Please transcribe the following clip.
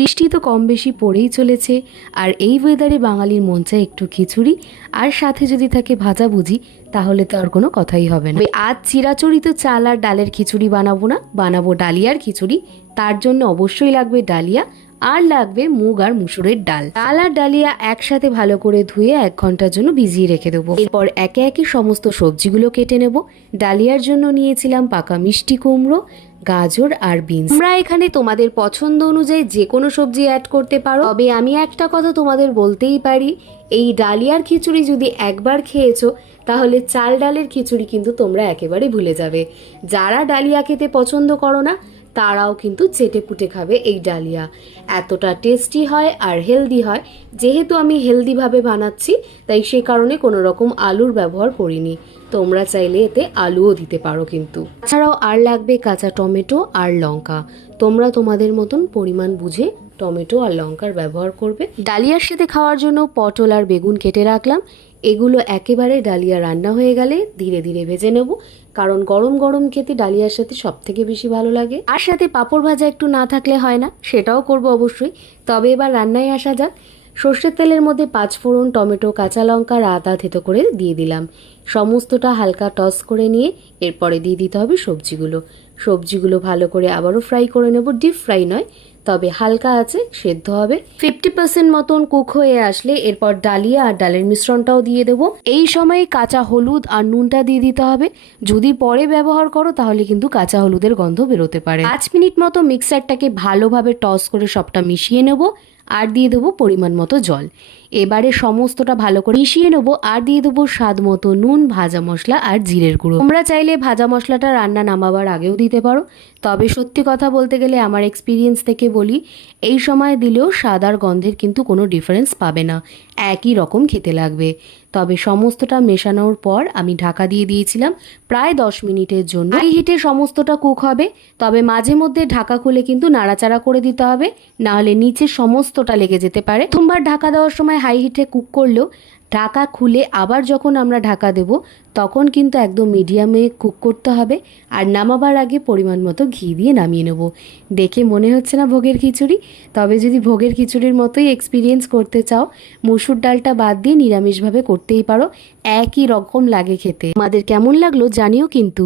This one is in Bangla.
বৃষ্টি তো কম বেশি পড়েই চলেছে, আর এই ওয়েদারে বাঙালির মন চায় একটু খিচুড়ি, আর সাথে যদি থাকে ভাজাভুজি, তাহলে তো আর কোনো কথাই হবে না। আজ চিরাচরিত চাল আর ডালের খিচুড়ি বানাবো না, বানাবো ডালিয়ার খিচুড়ি। তার জন্য অবশ্যই লাগবে ডালিয়া, আর লাগবে মুগ আর মুসুরের ডাল। ডাল আর ডালিয়া একসাথে ভালো করে ধুয়ে 1 ঘন্টার জন্য ভিজিয়ে রেখে দেবো। এরপর একে একে সমস্ত সবজিগুলো কেটে নেব। ডালিয়ার জন্য নিয়েছিলাম পাকা মিষ্টি কুমড়ো, গাজর আর বিনস। তোমরা এখানে তোমাদের পছন্দ অনুযায়ী যে কোনো সবজি অ্যাড করতে পারো, তবে আমি একটা কথা তোমাদের বলতেই পারি, এই ডালিয়ার খিচুড়ি যদি একবার খেয়েছো, তাহলে চাল ডালের খিচুড়ি কিন্তু তোমরা একেবারে ভুলে যাবে। যারা ডালিয়া খেতে পছন্দ করো না, তারাও কিন্তু চেটে পুটে খাবে এই ডালিয়া। এতটা টেস্টি হয় আর হেলদি হয়। যেহেতু আমি হেলদিভাবে বানাচ্ছি, তাই সে কারণে কোনো রকম আলুর ব্যবহার করিনি। তোমরা চাইলে এতে আলুও দিতে পারো কিন্তু। এছাড়াও আর লাগবে কাঁচা টমেটো আর লঙ্কা। তোমরা তোমাদের মতন পরিমাণ বুঝে টমেটো আর লঙ্কার ব্যবহার করবে। ডালিয়ার সাথে খাওয়ার জন্য পটল আর বেগুন কেটে রাখলাম। এগুলো একেবারে ডালিয়া রান্না হয়ে গেলে ধীরে ধীরে ভেজে নেব, কারণ গরম গরম খেতে ডালিয়ার সাথে সব থেকে বেশি ভালো লাগে। আর সাথে পাঁপড় ভাজা একটু না থাকলে হয় না, সেটাও করব অবশ্যই। তবে এবার রান্নায় আসা যাক। সর্ষের তেলের মধ্যে 5 ফোড়ন, টমেটো, কাঁচা লঙ্কা আর আদা থেতো করে দিয়ে দিলাম। সমস্তটা হালকা টস করে নিয়ে এরপরে দিয়ে দিতে হবে সবজিগুলো ভালো করে আবারও ফ্রাই করে নেব। ডিপ ফ্রাই নয়, তবে হালকা আছে সেদ্ধ হবে। 50% মতন কুক হয়ে আসলে এরপর ডালিয়া আর ডালের মিশ্রণটাও দিয়ে দেবো। এই সময় কাঁচা হলুদ আর নুনটা দিয়ে দিতে হবে। যদি পরে ব্যবহার করো তাহলে কিন্তু কাঁচা হলুদের গন্ধ বেরোতে পারে। 5 মিনিট মতো মিক্সারটাকে ভালোভাবে টস করে সবটা মিশিয়ে নেব, আর দিয়ে দেবো পরিমাণ মতো জল। এবারে সমস্তটা ভালো করে মিশিয়ে নেবো, আর দিয়ে দেবো স্বাদ মতো নুন, ভাজা মশলা আর জিরের গুঁড়ো। তোমরা চাইলে ভাজা মশলাটা রান্না নামাবার আগেও দিতে পারো, তবে সত্যি কথা বলতে গেলে আমার এক্সপিরিয়েন্স থেকে বলি, এই সময় দিলেও স্বাদ আর গন্ধের কিন্তু কোনো ডিফারেন্স পাবে না, একই রকম খেতে লাগবে। তবে সমস্তটা মেশানোর পর আমি ঢাকা দিয়ে দিয়েছিলাম প্রায় 10 মিনিটের জন্য। হাই হিটে সমস্তটা কুক হবে, তবে মাঝে মধ্যে ঢাকা খুলে কিন্তু নাড়াচাড়া করে দিতে হবে, নাহলে নিচে সমস্তটা লেগে যেতে পারে। প্রথমবার ঢাকা দেওয়ার সময় হাই হিটে কুক করলেও ঢাকা খুলে আবার যখন আমরা ঢাকা দেব, তখন কিন্তু একদম মিডিয়ামে কুক করতে হবে। আর নামাবার আগে পরিমাণ মতো ঘি দিয়ে নামিয়ে নেব। দেখে মনে হচ্ছে না ভোগের খিচুড়ি? তবে যদি ভোগের খিচুড়ির মতোই এক্সপিরিয়েন্স করতে চাও, মসুর ডালটা বাদ দিয়ে নিরামিষভাবে করতেই পারো, একই রকম লাগে খেতে। তোমাদের কেমন লাগলো জানিও কিন্তু।